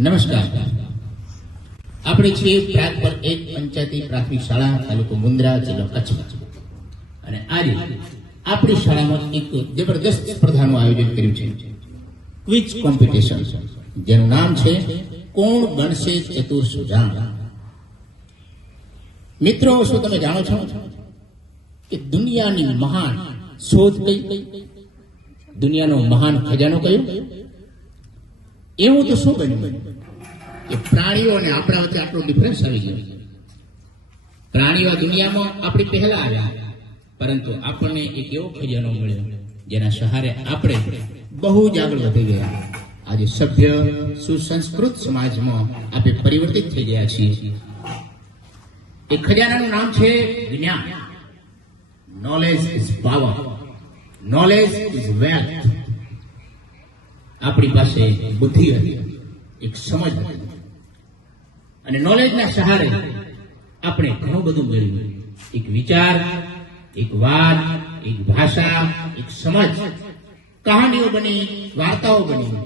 નમસ્કાર. આપણે છીએ પ્રાગ પર એક પંચાયતી પ્રાથમિક શાળા, તાલુકો મુન્દ્રા, જિલ્લો કચ્છ. અને આજે આપણી શાળામાં એક જબરદસ્ત સ્પર્ધાનું આયોજન કર્યું છે, ક્વિઝ કોમ્પિટિશન, જેનું નામ છે કોણ બનશે ચતુર સુજાણ. મિત્રો, શું તમે જાણો છો કે દુનિયાની મહાન શોધ કઈ, દુનિયાનો મહાન ખજાનો કયો? એવું તો શું બન્યું કે પ્રાણીઓ અને આપણા વચ્ચે આટલો ડિફરન્સ આવી ગયો. પ્રાણીઓ દુનિયામાં આપણી પહેલા આવ્યા, પરંતુ આપણને એક એવો ખજાનો મળ્યો જેના સહારે આપણે બહુ જ આગળ વધી ગયા. આજે સભ્ય સુસંસ્કૃત સમાજમાં આપણે પરિવર્તિત થઈ ગયા છીએ. એ ખજાનાનું નામ છે જ્ઞાન. Knowledge is power, knowledge is wealth. આપણી પાસે બુદ્ધિ હતી, એક સમજ હતી, અને નોલેજના સહારે આપણે ઘણું બધું મેળવ્યું. એક વિચાર, એક વાત, એક ભાષા, એક સમજ, કહાનીઓ બની, વાર્તાઓ બની.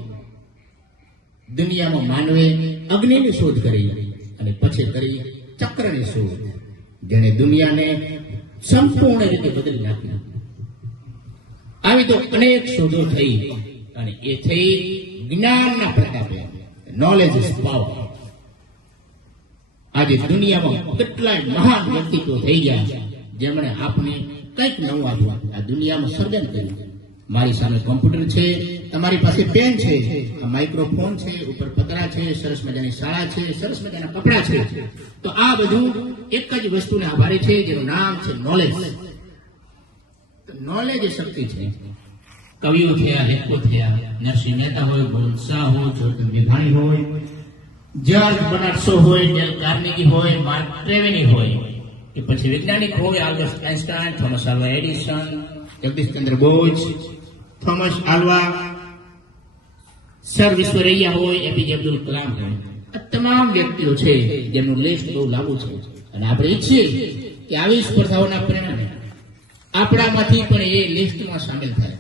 દુનિયામાં માનવે અગ્નિની શોધ કરી અને પછી કરી ચક્રની શોધ, જેને દુનિયાને સંપૂર્ણ રીતે બદલી નાખી. આવી તો અનેક શોધો થઈ, અને એ થઈ જ્ઞાનના પ્રતાપે. Knowledge is power. આજે દુનિયામાં કેટલાય મહાન વ્યક્તિત્વ થઈ ગયા જેમણે આપણે કંઈક નવું આપ્યું, આ દુનિયામાં સર્જન કર્યું. મારી સામે કોમ્પ્યુટર છે, તમારી પાસે પેન છે, આ માઇક્રોફોન છે, ઉપર પતરા છે, સરસ મજાની શાળા છે, સરસ મજાના કપડા છે. તો આ બધું એક જ વસ્તુને આભારી છે, જેનું નામ છે નોલેજ. નોલેજ એ શક્તિ છે. કવિઓ થયા, લેખકો થયા, નરસિંહ મહેતા હોય, બળવંત શાહ હોય, જોર્જ મેઘાણી હોય, જ્યોર્જ બર્નાર્ડ શો હોય, ડેલ કાર્નેગી હોય, માર્ક ટ્વેન હોય, કે પછી વૈજ્ઞાનિક હોય, Albert Einstein, Thomas Alva Edison, Jagadishchandra Bose, Thomas Alva, sir Visvesvaraya હોય, એપીજે અબ્દુલ કલામ હોય. આ તમામ વ્યક્તિઓ છે જેમનું લિસ્ટ બહુ લાંબુ છે, અને આપણે ઈચ્છીએ કે આવી સ્પર્ધાઓના પરિણામે આપણામાંથી પણ એ લિસ્ટમાં સામેલ થાય.